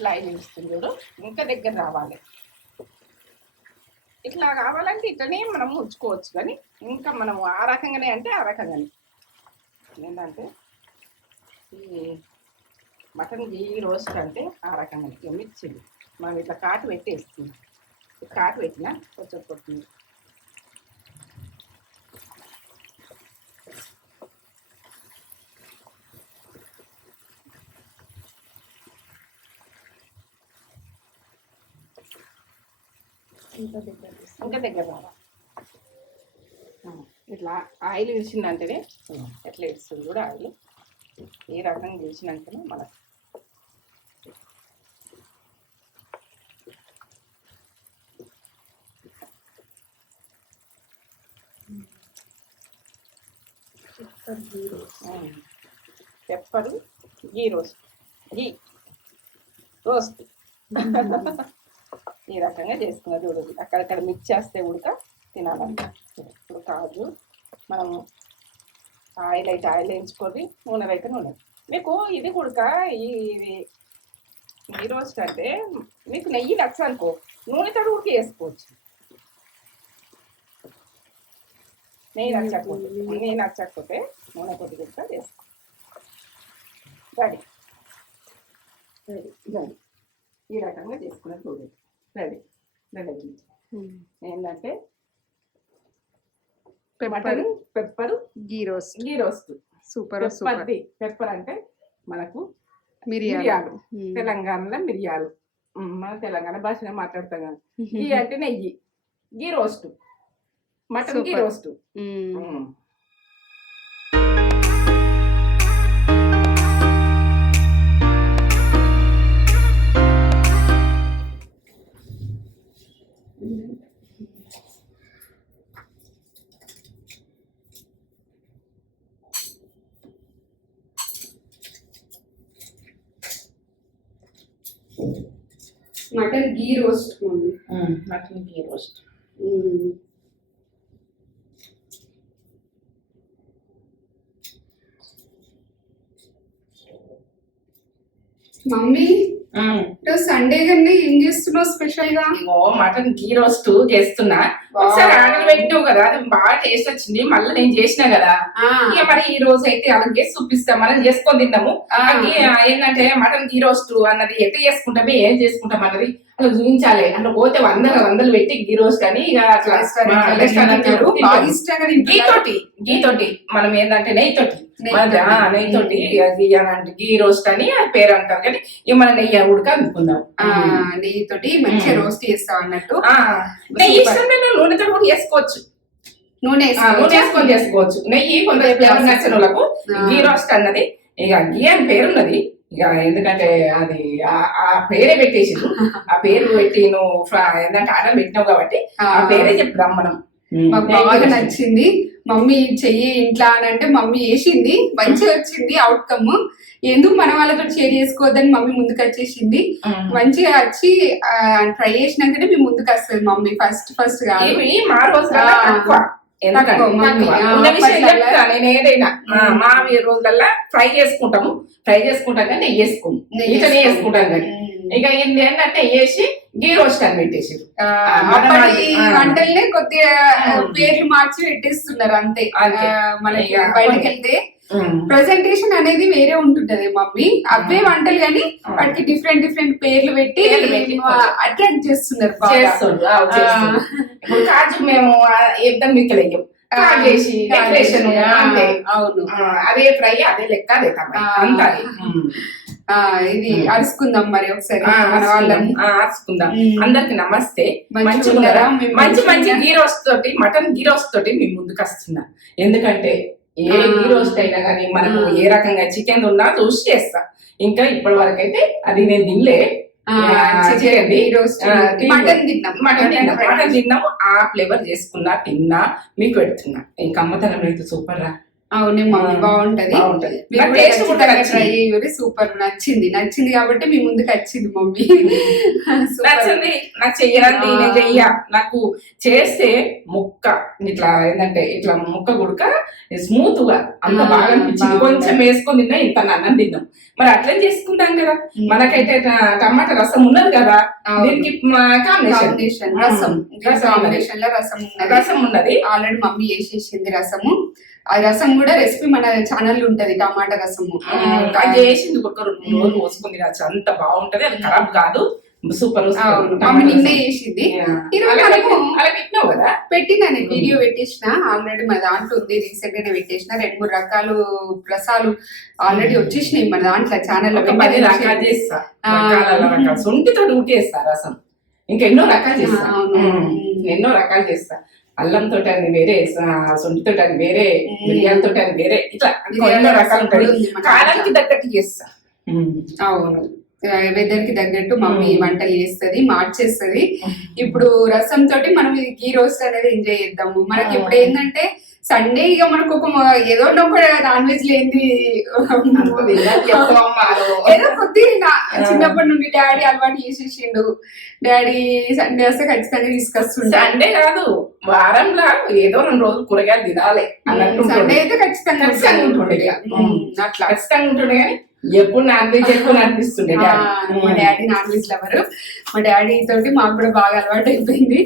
ఎట్లా ఆయిల్ చూస్తుంది చూడు. ఇంకా దగ్గర రావాలి. ఇట్లా కావాలంటే ఇట్లనే మనం ఉంచుకోవచ్చు, కానీ ఇంకా మనం ఆ రకంగానే అంటే ఆ రకంగానే. ఏంటంటే ఈ మటన్ గీ రోస్ట్ అంటే ఆ రకంగానే. ఇక మిర్చిలు మనం ఇట్లా కాటు పెట్టేస్తుంది. కాటు పెట్టినా కొంచెం కొట్టింది. ఇంకా దగ్గర రావాలి. ఇట్లా ఆయిల్ వేసిందంటేనే ఎట్లా వేస్తుంది కూడా ఆయిల్ ఈ రకంగా వేసినాకనే మనకు పెప్పరు గీ రోస్ట్ ఈ రకంగా చేసుకున్నా చూడు. అక్కడక్కడ మిక్స్ చేస్తే ఉడక తినాలంట. ఇప్పుడు కాజు మనము ఆయిల్ అయితే ఆయిల్ వేయించుకొని నూనె అయితే నూనె. మీకు ఇది కూడా ఈ రోస్ట్ అంటే మీకు నెయ్యి నచ్చనుకో నూనెతో ఉడికి వేసుకోవచ్చు. నెయ్యి నచ్చకపోతే నూనె కొద్ది కూడా వేసుకో. రెడీ ఈ రకంగా చేసుకునే చూడు. రెడీ ఏంటంటే పెప్పరు గీ రోస్ట్ సూపర్. పెప్పర్ అంటే మనకు మిరియాలు. తెలంగాణలో మిరియాలు మన తెలంగాణ భాషలో మాట్లాడతాం కదా. గీ అంటే నెయ్యి. గీ రోస్ట్ మటన్ గీ రోస్ట్. మటన్ గీ రోస్ట్. మటన్ గీ రోస్ట్ మమ్మీ సండే కన్నా ఏం చేస్తున్నావు స్పెషల్ గా? మటన్ గీ రోస్ట్ చేస్తున్నా. ఒకసారి ఆర్డర్ పెట్టినావు కదా, అది బాగా టేస్ట్ వచ్చింది. మళ్ళీ నేను చేసినా కదా, ఇక మరి ఈ రోజు అయితే అలా చేసి చూపిస్తాం. మనం చేసుకొని తిన్నాము. ఏంటంటే మటన్ గీ రోస్ట్ అన్నది ఎట్లా చేసుకుంటామే ఏం చేసుకుంటాం అన్నది అట్లా చూపించాలి. అట్లా పోతే వందలు పెట్టి గీ రోస్ట్ అని ఇక అట్లా గీ తోటి మనం ఏంటంటే నెయ్యితోటి గీ రోస్ట్ అని పేరు అంటారు. కానీ ఇక మన నెయ్యి ఉడక అనుకుందాం. నెయ్యితోటి మంచిగా రోస్ట్ చేస్తాం అన్నట్టు. నెయ్యి నూనెతో కూడా చేసుకోవచ్చు. నూనె వేసుకొని చేసుకోవచ్చు. నెయ్యి కొందరు నచ్చిన వాళ్ళకు గీ రోస్ట్ అన్నది ఇక గీ అని పేరున్నది. ఇక ఎందుకంటే అది ఆ పేరే పెట్టేసి ఆ పేరు పెట్టి నువ్వు ఏంటంటే ఆర్డర్ పెట్టినావు కాబట్టి ఆ పేరే చెప్తాం మనం. బాగా నచ్చింది మమ్మీ చెయ్యి ఇంట్లో అని అంటే మమ్మీ వేసింది, మంచిగా వచ్చింది అవుట్కమ్. ఎందుకు మన వాళ్ళతో షేర్ చేసుకోవద్దని మమ్మీ ముందుకు వచ్చేసింది. మంచిగా వచ్చి ట్రై చేసినాకనే మేము ముందుకు వస్తుంది మమ్మీ. ఫస్ట్ నేను ఏదైనా మా రోజులల్లా ఫ్రై చేసుకుంటాం కానీ నెయ్యి వేసుకోము. నెయ్యి వేసుకుంటాం కానీ ఇక ఏంటంటే వేసి గీ రోస్ట్ అని పెట్టేసి వంటల్ని కొద్దిగా పేర్లు మార్చి పెట్టేస్తున్నారు అంతే. మనకి బయటకు వెళ్తే ప్రెజెంటేషన్ అనేది వేరే ఉంటుంటది మమ్మీ. అవే వంటలు కానీ వాటికి డిఫరెంట్ పేర్లు పెట్టి అట్రాక్ట్ చేస్తున్నారు. కాజు మేము ఇద్దరు మిక్కలేయం చేసి డెకరేషన్ అంతే. అవును, అదే ఫ్రై అదే లెక్క అదే అంతా. ఇది అరుచుకుందాం మరి ఒకసారి అరుచుకుందాం. అందరికి నమస్తే. మంచి గీ రోస్ట్ తోటి మటన్ గీ రోస్ట్ తోటి మీ ముందుకు వస్తున్నా. ఎందుకంటే ఏ గీ రోస్ట్ అయినా కానీ మనకు ఏ రకంగా చికెన్ ఉన్నా చూసి చేస్తా. ఇంకా ఇప్పటి వరకు అయితే అది నేను తినలే. మటన్ తిన్నాము. ఆ ఫ్లేవర్ చేసుకున్నా తిన్నా మీకు పెడుతున్నా. ఇంకా అమ్మతనం అయితే సూపర్ రా. అవునే మమ్మీ బాగుంటది. బాగుంటది. మీరు నాకు కూడా టేస్ట్ కూడా ఖచ్చితంగా నచ్చింది. ట్రై చేయండి. సూపర్ నచ్చింది కాబట్టి మీ ముందుకు వచ్చింది మమ్మీ. సూపర్. నచ్చింది. నాకు చెయ్యరాంది ఆ. నేను చెయ్య. నాకు చేస్తే ముక్క ఇట్లా ఏంటంటే ఇట్లా ముక్క గుడక స్మూత్ గా అంత ఆ, బాగా అనిపించింది. బాగుంది. కొంచెం వేసుకొని తిన్నా ఇంత అన్నం తిన్నాం. మరి అట్లే చేసుకుంటాం కదా. మనకైతే టమాటా రసం ఉన్నది కదా, అవును. దీనికి కాంబినేషన్ రసం రసం కాంబినేషన్ లో రసం ఉన్నది. రసం ఉన్నది. ఆల్రెడీ మమ్మీ చేసేసింది రసము. ఆ రసం కూడా రెసిపీ మన ఛానల్ ఉంటది, టమాటా రసము. అది చేసింది ఒక 2-3 రోజులు పోసుకొని తినచ్చు. అంత బాగుంటది. అది ఖరాబ్ కాదు. సూపర్ అవును, మమ్మీ నిన్నే చేసింది. ఈరోజు మనము అలా పెట్టినావు కదా. పెట్టిన నేను వీడియో పెట్టేసిన ఆల్రెడీ మన దాంట్లో ఉంది. రీసెంట్ గానే పెట్టేసిన 2-3 రకాలు రసాలు ఆల్రెడీ వచ్చేసినాయి మన దాంట్లో ఛానల్. ఒక 10 రకాలు చేస్తా. రకాల సొంటితో ఊటేస్తా రసం. ఇంకెన్నో రకాలు చేస్తా. ఎన్నో రకాలు చేస్తా. అల్లంతో అని వేరే, సొంటితో అని వేరే, మిరియాలతో అని వేరే, ఇట్లా ఎన్నో రకాలు ఉంటాయి. కాలానికి తగ్గట్టు చేస్తా. అవును, వెదర్ కి తగ్గట్టు మమ్మీ వంటలు చేస్తుంది, మార్చేస్తుంది. ఇప్పుడు రసం తోటి మనం గీ రోస్ట్ అనేది ఎంజాయ్ చేద్దాము. మనకి ఇప్పుడు ఏంటంటే సండే ఇక మనకు ఒక ఏదో ఒక నాన్ వెజ్ లేని ఏదో కొద్దిగా చిన్నప్పటి నుండి డాడీ అలవాటు చేసేసిండు. డాడీ సండే వస్తే ఖచ్చితంగా తీసుకొస్తుండే. సండే కాదు, వారంలో ఏదో 2 రోజులు కూరగాయలు తినాలి అన్నట్టు. సండే అయితే ఖచ్చితంగా ఉంటుండే అట్లా ఖచ్చితంగా ఉంటుండే. కానీ ఎప్పుడు నాన్ వెజ్ ఎక్కువ అనిపిస్తుండే. మా డాడీ నాన్ వెజ్ లవర్. మా డాడీ తోటి మాకు కూడా బాగా అలవాటు అయిపోయింది.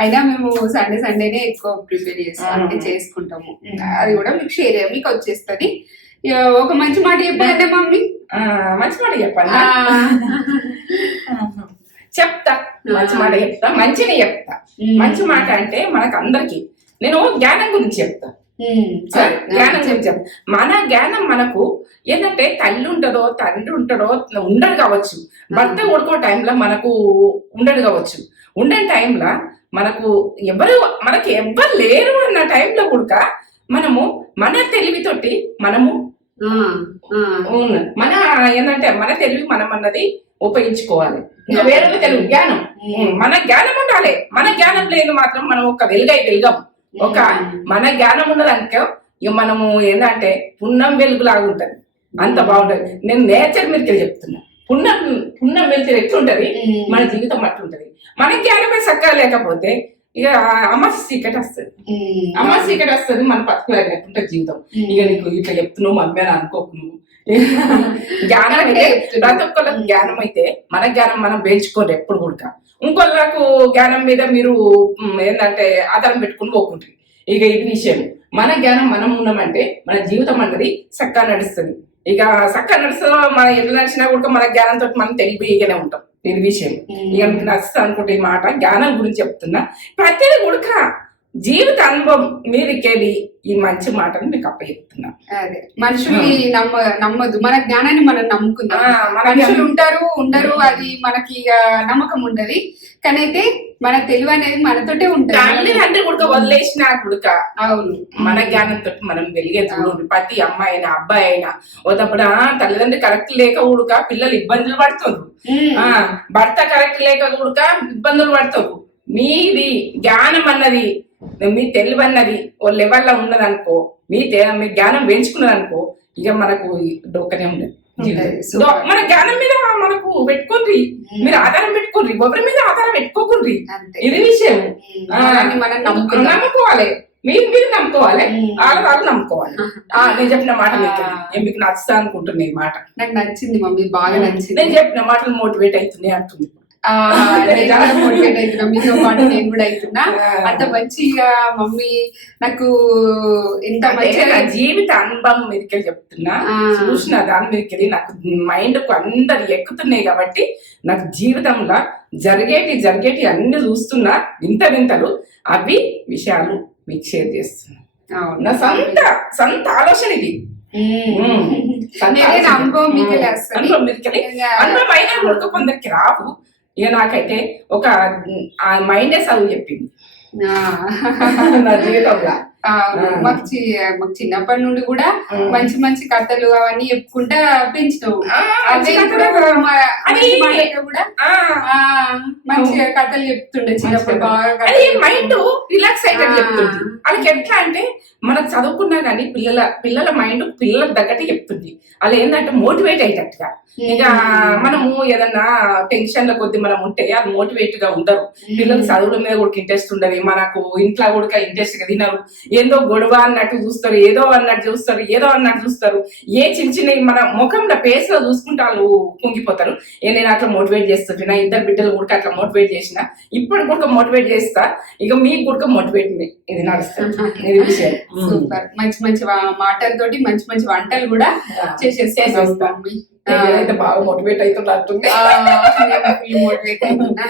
అయినా మేము సండేనే ఎక్కువ ప్రిపేర్ చేస్తాం, అంటే చేసుకుంటాము. అది కూడా మీకు షేర్ మీకు వచ్చేస్తుంది. ఒక మంచి మాట చెప్పాలంటే మమ్మీ, మంచి మాట చెప్పండి. చెప్తా, మంచి మాట చెప్తా, మంచిని చెప్తా. మంచి మాట అంటే మనకు అందరికి నేను జ్ఞానం గురించి చెప్తా. జ్ఞానం గురించి చెప్తా. మన జ్ఞానం మనకు ఏంటంటే తల్లి ఉంటుందో తండ్రి ఉంటాడో ఉండడు కావచ్చు, భర్త కొడుకో టైంలో మనకు ఉండడు కావచ్చు. ఉండే టైంలో మనకి ఎవ్వరు లేరు అన్న టైంలో కూడా మనము మన తెలివితోటి మనము మన ఏంటంటే మన తెలివి మనం అన్నది ఉపయోగించుకోవాలి. వేరే తెలివి జ్ఞానం, మన జ్ఞానం ఉండాలి. మన జ్ఞానం లేదు మాత్రం మనం ఒక వెలుగం. ఒక మన జ్ఞానం ఉన్నదనుకో ఇక మనము ఏంటంటే పున్నం వెలుగులాగా ఉంటది, అంత బాగుంటది. నేను నేచర్ మీదకి చెప్తున్నా. పున్నం వెలుగు ఎట్లుంటది, మన జీవితం అట్లుంటది. మన జ్ఞానమే చక్కగా లేకపోతే ఇక అమాస చీకటి వస్తుంది. మన పట్టుకోలేనట్టుంటది జీవితం. ఇక నీకు ఇట్లా చెప్తున్నావు మమ్మీ అని అనుకోకు. నువ్వు జ్ఞానం అయితే ప్రతి ఒక్కళ్ళకి జ్ఞానం అయితే మన జ్ఞానం మనం పెంచుకోరు ఎప్పుడు కూడా. ఇంకొకళ్ళకు జ్ఞానం మీద మీరు ఏంటంటే ఆధారం పెట్టుకుని పోకుంటారు. ఇక ఇది విషయం, మన జ్ఞానం మనం ఉన్నామంటే మన జీవితం అన్నది చక్కగా నడుస్తుంది. ఇక చక్కగా నడుస్తుందో మన ఎట్లా నడిచినా కూడా మన జ్ఞానంతో మనం తెలివిగానే ఉంటాం. ఇది విషయం. ఇక మీకు నచ్చుతా అనుకుంటే ఈ మాట జ్ఞానం గురించి చెప్తున్నా. ప్రతిదీ కూడా జీవిత అనుభవం మీదకెళ్ళి ఈ మంచి మాటను మీకు అప్పచెప్తున్నా. అదే మనుషుల్ని నమ్మద్దు, మన జ్ఞానాన్ని మనం నమ్ముకుందాం. మనుషులు ఉంటారు ఉండరు, అది మనకి నమ్మకం ఉండదు. కానీ అయితే మన తెలివి అనేది మనతోటే ఉంటుంది. తల్లిదండ్రులు కూడా వదిలేసిన గుడక అవును, మన జ్ఞానంతో మనం వెలిగే చూడండి. ప్రతి అమ్మాయి అయినా అబ్బాయి అయినా ఒకప్పుడు తల్లిదండ్రులు కరెక్ట్ లేక ఉడక పిల్లలు ఇబ్బందులు పడుతున్నారు. భర్త కరెక్ట్ లేక ఉడక ఇబ్బందులు పడుతారు. మీది జ్ఞానం అన్నది, మీ తెలివి అన్నది ఓ లెవెల్లో ఉన్నదనుకో, మీ జ్ఞానం పెంచుకున్నదనుకో, ఇక మనకు డొక్కనే ఉండదు. మన జ్ఞానం మీద మనకు పెట్టుకోండి, మీరు ఆధారం పెట్టుకోండి, ఎవరి మీద ఆధారం పెట్టుకోకుండ్రి. ఇది విషయం. మనం నమ్ముకోవాలి, మీరు నమ్ముకోవాలి, వాళ్ళు నమ్ముకోవాలి. నేను చెప్పిన మాట మీకు నచ్చుతా అనుకుంటున్నా. ఈ మాట నాకు నచ్చింది మమ్మీ, బాగా నచ్చింది. నేను చెప్పిన మాటలు మోటివేట్ అవుతున్నాయి అంటుంది. మోటివేట్ అవుతున్నా, మీతో పాటు నేను కూడా అవుతున్నా. అంత మంచిగా మమ్మీ నాకు ఇంత మంచిగా జీవిత అనుభవం మీదకే చెప్తున్నా. చూసిన దాని మీదకి నాకు మైండ్ కు అందరు ఎక్కుతున్నాయి కాబట్టి నాకు జీవితంలో జరిగేటి అన్ని చూస్తున్నా, వింతలు అవి విషయాలు మీకు షేర్ చేస్తున్నా. నా సొంత ఆలోచన ఇది. అనుభవం అయినా కూడా కొందరికి రావు. ఇక నాకైతే ఒక మైండే చదువు చెప్పింది నా జీవితంలో. మాకు చిన్నప్పటి నుండి కూడా మంచి మంచి కథలు అవన్నీ చెప్పుకుంటా పెంచినావు. అదే కూడా మంచిగా కథలు చెప్తుండే చిన్నప్పుడు. బాగా మైండ్ రిలాక్స్ అయితే చెప్తుంది. వాళ్ళకి ఎట్లా అంటే మనం చదువుకున్నా కానీ పిల్లల మైండ్ పిల్లలకు తగ్గట్టు చెప్తుంది. అలా ఏంటంటే మోటివేట్ అయ్యేటట్టుగా. ఇక మనము ఏదన్నా టెన్షన్ లో కొద్ది మనం ఉంటే అది మోటివేట్ గా ఉండరు. పిల్లలు చదువుల మీద కూడా ఇంట్రెస్ట్ ఉండదు, మనకు ఇంట్లో కూడా ఇంట్రెస్ట్ గా తినరు, ఏదో గొడవ అన్నట్టు చూస్తారు, ఏదో అన్నట్టు చూస్తారు. ఏ చిన్న చిన్న మన ముఖంలో ఫేస్ లో చూసుకుంటే వాళ్ళు కుంగిపోతారు. నేను అట్లా మోటివేట్ చేస్తుంటే నా ఇద్దరు బిడ్డలు కూడా అట్లా మోటివేట్ చేసిన, ఇప్పుడు కూడా మోటివేట్ చేస్తా. ఇక మీకు కూడా మోటివేట్ ఇది నడుస్తుంది. ఇది విషయం. సూపర్. మంచి మంచి మాటలతోటి మంచి మంచి వంటలు కూడా చేసేస్తాం. అయితే బాగా మోటివేట్ అవుతున్నట్టుంది. మోటివేట్ అవుతున్నా.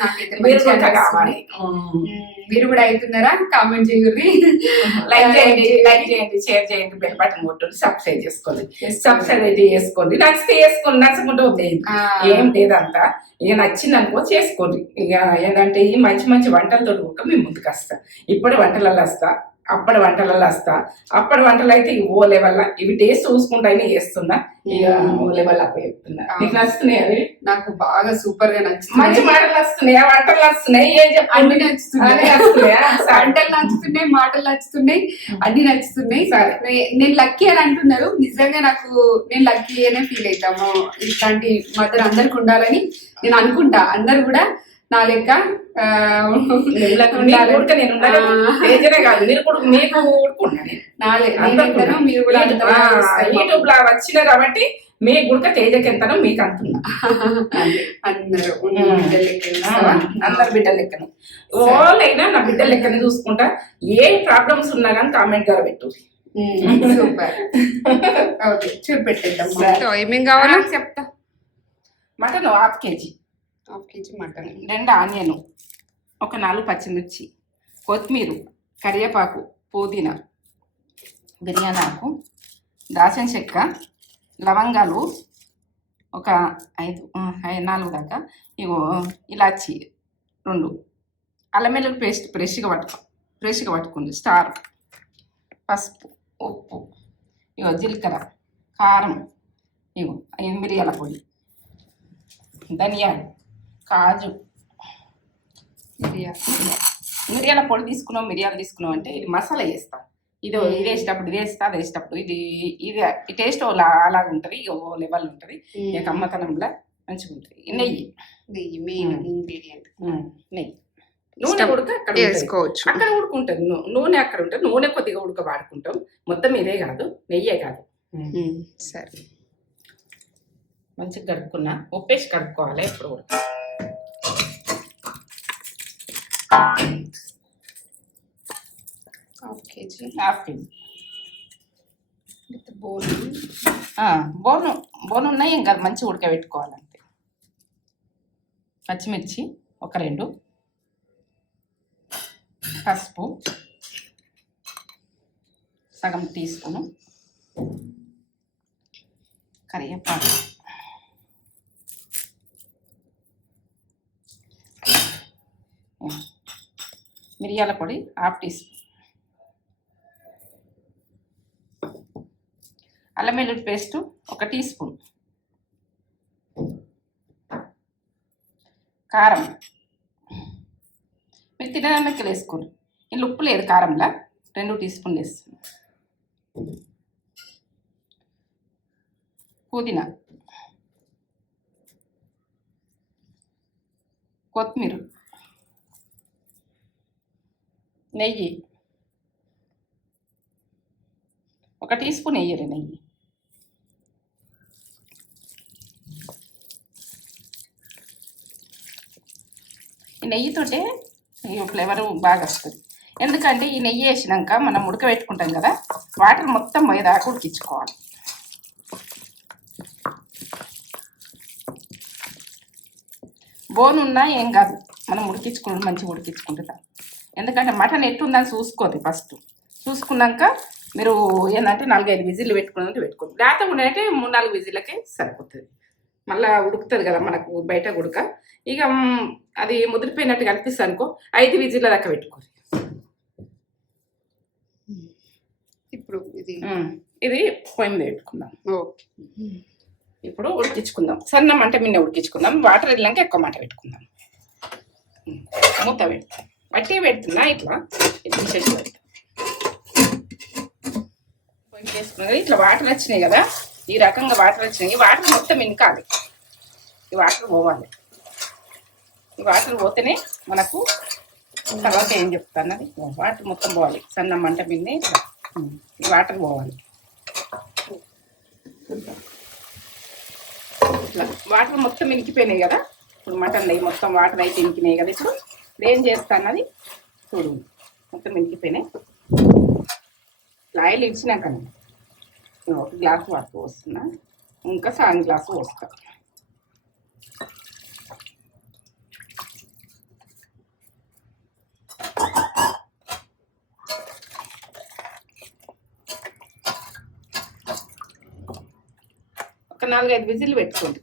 మీరు కూడా అవుతున్నారా? కామెంట్ చేయండి, లైక్ చేయండి, షేర్ చేయండి, బెల్ బటన్ కొట్టండి, సబ్స్క్రైబ్ చేసుకోండి. సబ్స్క్రైబ్ అయితే చేసుకోండి, నచ్చితే వేసుకోండి, నచ్చకుండా వద్లేదు, ఏం లేదంతా. ఇక నచ్చింది అనుకో చేసుకోండి. ఇక ఏంటంటే ఈ మంచి మంచి వంటలతో కూడా మేము ముందుకు వస్తా. ఇప్పటి వంటలలో వస్తా, అప్పటి వంటలలో వస్తా. అప్పటి వంటలు అయితే ఓ లెవెల్ ఇవి టేస్ట్ చూసుకుంటానే చేస్తున్నా. ఇక ఓ లెవెల్ అప్ప చెప్తున్నా. నీకు నచ్చుతున్నాయి అవి? నాకు బాగా సూపర్ గా నచ్చుతుంది. మంచి మాటలు వస్తున్నాయి, వంటలు వస్తున్నాయి, ఏం అన్ని నచ్చుతున్నాయి. వంటలు నచ్చుతున్నాయి, మాటలు నచ్చుతున్నాయి, అన్ని నచ్చుతున్నాయి. నేను లక్కీ అని అంటున్నారు. నిజంగా నేను లక్కీ అనే ఫీల్ అవుతాము. ఇట్లాంటి మదర్ అందరికి ఉండాలని నేను అనుకుంటా. అందరు కూడా నా లెక్క యూట్యూబ్ లా వచ్చిన కాబట్టి మీ గుడక తేజకి ఎంతనో మీకు అంటున్నా. అందరు బిడ్డల లెక్కను ఓలైనా నా బిడ్డల లెక్కనే చూసుకుంటా. ఏ ప్రాబ్లమ్స్ ఉన్నా కానీ కామెంట్ ద్వారా పెట్టు. చూపెట్టేద్దాం. ఏమేం కావాలో చెప్తా. Mutton 1/2 kg, 1/2 kg mutton, 2 onion, ఒక 4 పచ్చిమిర్చి, కొత్తిమీర, కరివేపాకు, పుదీనా, బిర్యానీ ఆకు, దాల్చిన చెక్క, లవంగాలు ఒక 4 దాకా, ఇగో ఇలాచి 2, అల్లం వెల్లుల్లి పేస్ట్ ఫ్రెష్గా పట్టుకుంది, స్టార్, పసుపు, ఉప్పు, ఇగో జీలకర్ర, కారం, ఇగో మిరియాల పొడి, ధనియాలు, కాజు, మిరియాల పొడి తీసుకున్నాం, మిరియాలు తీసుకున్నాం అంటే ఇది మసాలా వేస్తాం. ఇది వేసేటప్పుడు ఇది వేస్తా, అది వేసేటప్పుడు ఇది టేస్ట్ అలాగ ఉంటుంది, ఓ లెవెల్ ఉంటుంది. ఇక అమ్మతనంలో మంచిగా ఉంటుంది. నెయ్యి మెయిన్ ఇంగ్రీడియంట్. నెయ్యి, నూనె ఉడక అక్కడ వేసుకోవచ్చు, అక్కడ ఉడుకుంటుంది నూనె, అక్కడ ఉంటుంది నూనె, కొద్దిగా ఉడక వాడుకుంటాం. మొత్తం ఇదే కాదు, నెయ్యే కాదు. సరే, మంచిగా కడుక్కున్నా, ఉప్పేసి కడుక్కోవాలి. ఎప్పుడు కూడా 1/2 kg, 1/2 kg విత్ బోన్ ఉన్నాయి. ఇంకా మంచిగా ఉడకబెట్టుకోవాలంతే. పచ్చిమిర్చి ఒక 2, పసుపు సగం టీ స్పూను, కరివేపాకు, మిరియాల పొడి 1/2 టీ స్పూన్, అల్లం వెల్లుల్లి పేస్టు 1 టీ స్పూన్, కారం మీరు తినడానికి వేసుకోండి. ఇందులో ఉప్పు లేదు, కారంలో 2 టీ స్పూన్లు వేస్తుంది, పుదీనా, కొత్తిమీర, నెయ్యి 1 టీ స్పూన్ వేయాలి. నెయ్యి ఈ నెయ్యితోటే ఈ ఫ్లేవర్ బాగా వస్తుంది. ఎందుకంటే ఈ నెయ్యి వేసినాక మనం ఉడకబెట్టుకుంటాం కదా, వాటర్ మొత్తం పోయేదాకా ఉడికించుకోవాలి. బోన్ ఉన్నా ఏం కాదు, మనం మంచిగా ఉడికించుకుంటుందా. ఎందుకంటే మటన్ ఎట్టుందని చూసుకోండి. ఫస్ట్ చూసుకున్నాక మీరు ఏంటంటే 4-5 విజిల్లు పెట్టుకున్నట్టు పెట్టుకోండి. లేకపోతే ఉండేటే 3-4 విజిల్లకే సరిపోతుంది. మళ్ళీ ఉడుకుతుంది కదా మనకు బయట ఉడక. ఇక అది ముదిరిపోయినట్టుగా అనిపిస్తుంది అనుకో, 5 విజిల్ల దాకా పెట్టుకోండి. ఇప్పుడు ఇది పొయ్యి మీద పెట్టుకుందాం. ఇప్పుడు ఉడికించుకుందాం. సన్నం అంటే మిన్న ఉడికించుకుందాం. వాటర్ వెళ్ళాక ఎక్కువ మాట పెట్టుకుందాం. మూత పెడతాం, వట్టి పెడుతున్నా, ఇట్లా తీసేసి పెడతాం. చేసుకున్నాం ఇట్లా వాటర్ వచ్చినాయి కదా, ఈ రకంగా వాటర్ వచ్చినాయి. ఈ వాటర్ మొత్తం ఇనకాలి, ఈ వాటర్ పోవాలి. ఈ వాటర్ పోతేనే మనకు తర్వాత ఏం చెప్తాను, అది వాటర్ మొత్తం పోవాలి. సన్న మంట మీద ఇట్లా ఈ వాటర్ పోవాలి. ఇట్లా వాటర్ మొత్తం ఇనికిపోయినాయి కదా. ఇప్పుడు మటన్ నెయ్యి మొత్తం వాటర్ అయితే ఇనికినాయి కదా. ఇప్పుడు ఏం చేస్తాను అది చూడు, మొత్తం ఇనికిపోయినాయి. ఆయిల్ ఇచ్చినాక ఒక గ్లాస్ వాటర్ పోస్తున్నా, ఇంకా సగం గ్లాసు పోస్తా. ఒక 4-5 విజిల్ పెట్టుకోండి.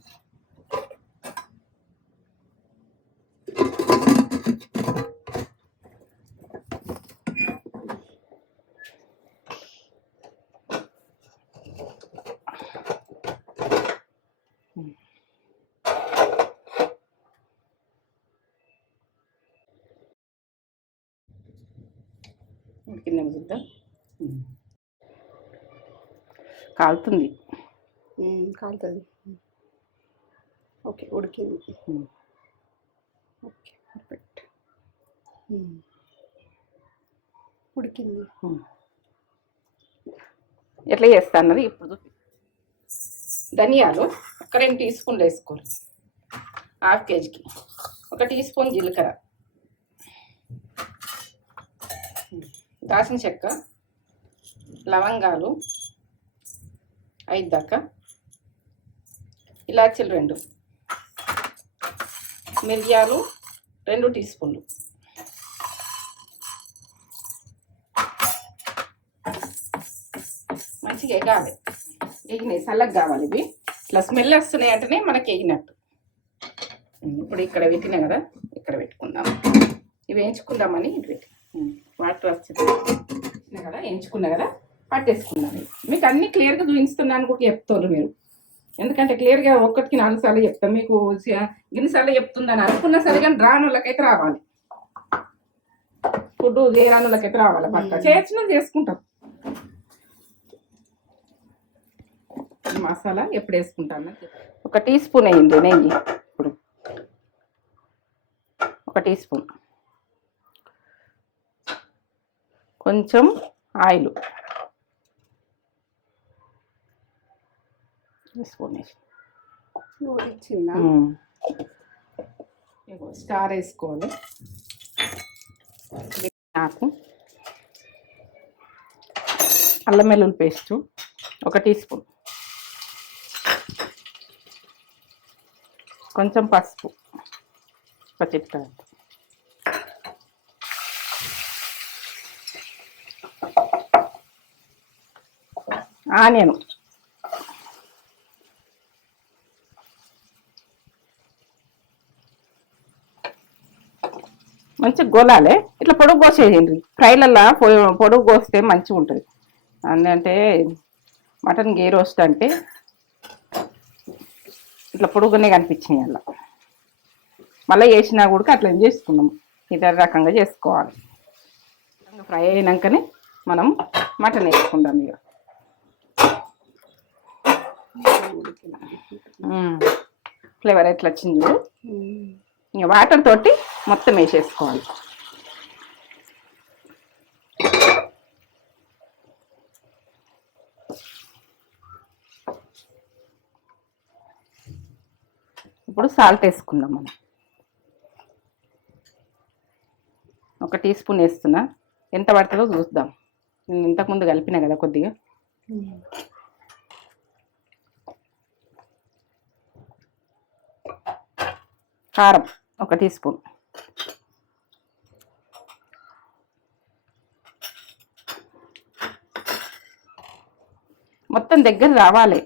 ఉడికిందేమో చూద్దాం. కాలుతుంది. కాలుతుంది. ఓకే, ఉడికింది. Okay, perfect. ఉడికింది. ఎట్లా చేస్తా అన్నది ఇప్పుడు. ధనియాలు ఒక 2 టీ స్పూన్లు వేసుకోవాలి. 1/2 కేజీకి 1 టీ స్పూన్ జీలకర్ర, దాల్చిన చెక్క, లవంగాలు 5 దాకా, ఇలాచీలు 2, మిరియాలు 2 టీ స్పూన్లు, మంచిగా ఎగాలి. ఎగినాయి, చల్లగా కావాలి ఇవి. ఇట్లా స్మెల్ వస్తున్నాయి అంటేనే మనకి ఎగినట్టు. ఇప్పుడు ఇక్కడ పెట్టినా కదా, ఇక్కడ పెట్టుకుందాం. ఇవి వేయించుకుందామని ఇటు పెట్టి వాటర్ వచ్చింది కదా, వేయించుకున్నా కదా, పట్టేసుకుందాం. మీకు అన్ని క్లియర్గా చూపిస్తున్నాను కూడా చెప్తారు మీరు, ఎందుకంటే క్లియర్గా 1కి 4 సార్లు చెప్తాం. మీకు గిన్నెసార్లు చెప్తుందని అనుకున్నా సరే, కానీ రాని వాళ్ళకైతే రావాలి. ఫుడ్ రాని వాళ్ళకైతే రావాలి. పక్క చేసిన చేసుకుంటాం. మసాలా ఎప్పుడు వేసుకుంటాను, 1 టీ స్పూన్ అయింది నెయ్యి. ఇప్పుడు 1 టీ స్పూన్, కొంచెం ఆయిల్ స్పూన్ వేసి, స్టార్ వేసుకోవాలి. నాకు అల్లం వెల్లుల్లి పేస్టు 1 టీ స్పూన్, కొంచెం పసుపు, ఒక చిట్కా, ఆనియన్, మంచిగా గోలాలి. ఇట్లా పొడుగు కోసేయండి. ఫ్రైలల్లా పొడుగు కోస్తే మంచిగా ఉంటుంది. అంటే మటన్ గే రోస్ట్ అంటే ఇట్లా పొడుగునే కనిపించినాయి. అలా మళ్ళీ వేసినా కూడా అట్లా చేసుకున్నాం. ఇతర రకంగా చేసుకోవాలి. ఫ్రై అయినాకనే మనం మటన్ వేసుకుందాం. ఇక ఫ్లేవర్ ఎట్లా వచ్చింది చూడు. ఇక వాటర్ తోటి మొత్తం వేసేసుకోవాలి. ఇప్పుడు సాల్ట్ వేసుకుందాం. మనం 1 టీ స్పూన్ వేస్తున్నా. ఎంత పడుతుందో చూద్దాం. నేను ఇంతకుముందు కలిపినా కదా కొద్దిగా. కారం 1 టీ స్పూన్, మొత్తం దగ్గర రావాలి.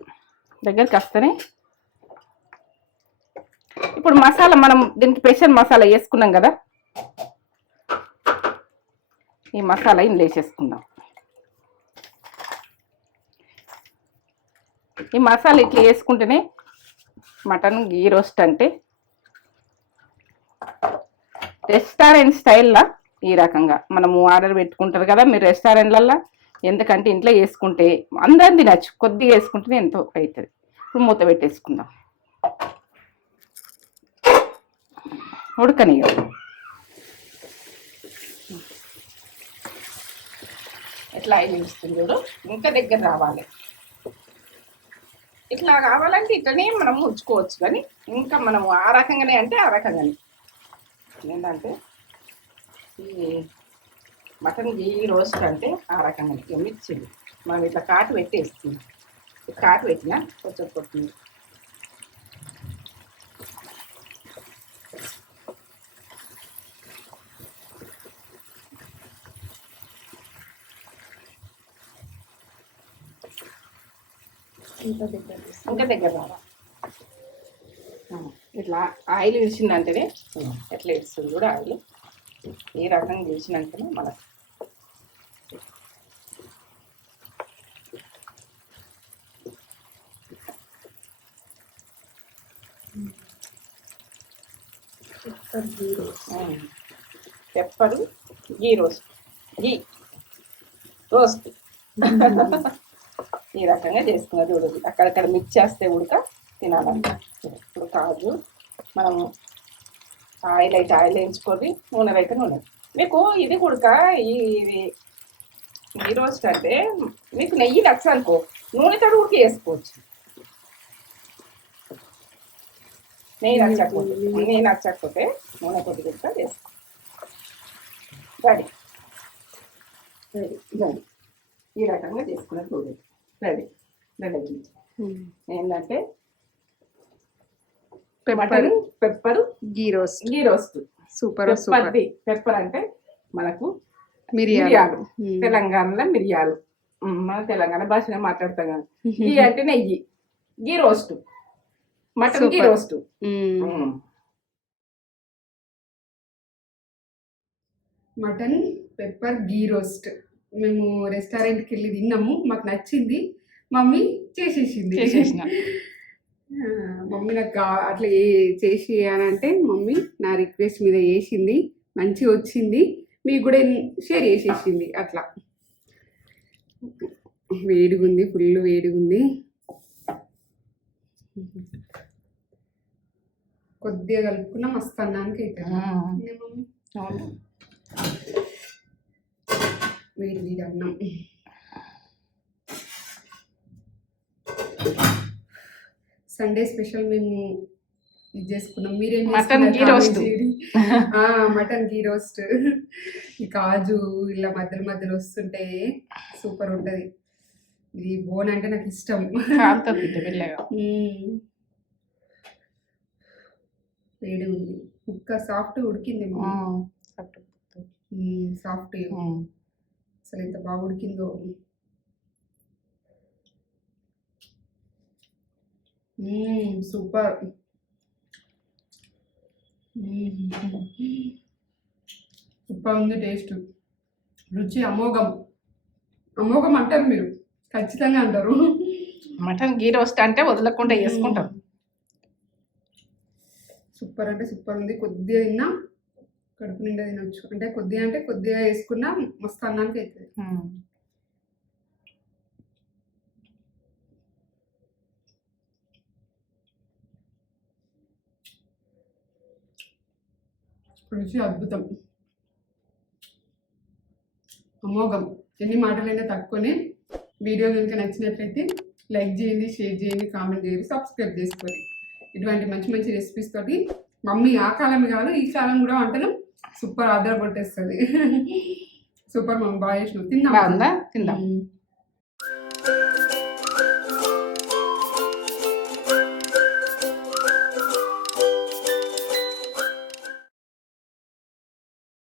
దగ్గరికి వస్తేనే ఇప్పుడు మసాలా, మనం దీనికి స్పెషల్ మసాలా వేసుకున్నాం కదా, ఈ మసాలా ఇందులో వేసేసుకుందాం. ఈ మసాలా ఇట్లా వేసుకుంటేనే మటన్ గీ రోస్ట్ అంటే రెస్టారెంట్ స్టైల్లో ఈ రకంగా మనము ఆర్డర్ పెట్టుకుంటారు కదా మీరు రెస్టారెంట్లల్లో, ఎందుకంటే ఇంట్లో వేసుకుంటే అందరం తినచ్చు, కొద్దిగా వేసుకుంటేనే ఎంతో అవుతుంది. ఇప్పుడు మూత పెట్టేసుకుందాం, ఉడకని. ఎట్లా ఆయిల్ ఇస్తుంది చూడు, ఇంకా దగ్గర రావాలి. ఇట్లా కావాలంటే ఇట్లనే మనం ఉంచుకోవచ్చు, కానీ ఇంకా మనం ఆ రకంగానే అంటే ఆ రకంగానే. ఏంటంటే ఈ మటన్ గీ రోస్ట్ అంటే ఆ రకంగానే ఇక మిర్చిలు మనం ఇట్లా కాటు పెట్టి వేస్తున్నాం. కాటు పెట్టినా కొంచెం కొట్టింది. ఇంకా దగ్గర రావా. ఇట్లా ఆయిల్ వేసిందంటేనే ఎట్లా వేస్తుంది కూడా ఆయిల్ ఏ రకంగా వేసినాకనే మనకు పెప్పరు గీ రోస్ట్ ఈ రకంగా చేసుకున్నది ఉడక. అక్కడక్కడ మిక్స్ చేస్తే ఉడక తినాలంట. ఇప్పుడు కాజు మనం ఆయిల్ అయితే ఆయిల్ వేయించుకొని, నూనె అయితే నూనె. మీకు ఇది ఉడక ఈ రోస్ట్ అంటే మీకు నెయ్యి నచ్చ అనుకో, నూనెతో ఉడికి వేసుకోవచ్చు. నెయ్యి నచ్చకపోతే నూనె కొద్ది కూడా వేసుకో. రెడీ రెడీ ఈ రకంగా చేసుకున్నది చూడండి. Ready ready. ఏంటంటే మటన్ పెప్పరు గీ రోస్ట్ సూపర్. పెప్పర్ అంటే మనకు మిరియాలు, తెలంగాణలో మిరియాలు, మన తెలంగాణ భాషలో మాట్లాడతాం కదా. గీ అంటే నెయ్యి, గీ రోస్ట్, మటన్ గీ రోస్ట్. మటన్ పెప్పర్ గీ రోస్ట్ మేము రెస్టారెంట్కి వెళ్ళి తిన్నాము, మాకు నచ్చింది. మమ్మీ చేసేసింది. మమ్మీ నాకు అట్లా చేసి అని అంటే మమ్మీ నా రిక్వెస్ట్ మీద చేసింది, మంచిగా వచ్చింది. మీకు కూడా షేర్ చేసేసింది. అట్లా వేడిగుంది, ఫుల్ వేడిగుంది. కొద్దిగా కలుపుకున్నా మస్తు అన్నానికి అయితే వేడి వేడి అన్నం. సండే స్పెషల్ మేము ఇది చేసుకున్నాం. మీరేం మటన్ గీ రోస్ట్. మటన్ గీ రోస్ట్. ఈ కాజు ఇలా మధ్యలో మధ్యలో వస్తుంటే సూపర్ ఉంటది. ఇది బోన్ అంటే నాకు ఇష్టం. వేడి ఉంది, ముక్క సాఫ్ట్ ఉడికింది. సాఫ్ట్ అసలు ఎంత బాగా ఉడికిందో. సూపర్. సూపర్ ఉంది టేస్ట్, రుచి అమోఘం. అమోఘం అంటారు మీరు, ఖచ్చితంగా అంటారు. మటన్ గీ రోస్ట్ అంటే వదలకుండా చేసుకుంటాం. సూపర్ అంటే సూపర్ ఉంది. కొద్దిగా తిన్నా కడుపు నిండా తినొచ్చు. అంటే కొద్దిగా వేసుకున్నా మస్తు అన్నానికి అవుతుంది. రుచి అద్భుతం, అమోఘం. ఎన్ని మాటలైనా తక్కువనే. వీడియో కనుక నచ్చినట్లయితే లైక్ చేయండి, షేర్ చేయండి, కామెంట్ చేయండి, సబ్స్క్రైబ్ చేసుకోండి. ఇటువంటి మంచి మంచి రెసిపీస్ తోటి మమ్మీ ఆ కాలం కాదు ఈ కాలం కూడా వంటలు సూపర్ ఆర్డర్ కొట్టేస్తుంది. సూపర్ మమ్మీ, బాగా చేసినావు. తిందాం. తిందాం.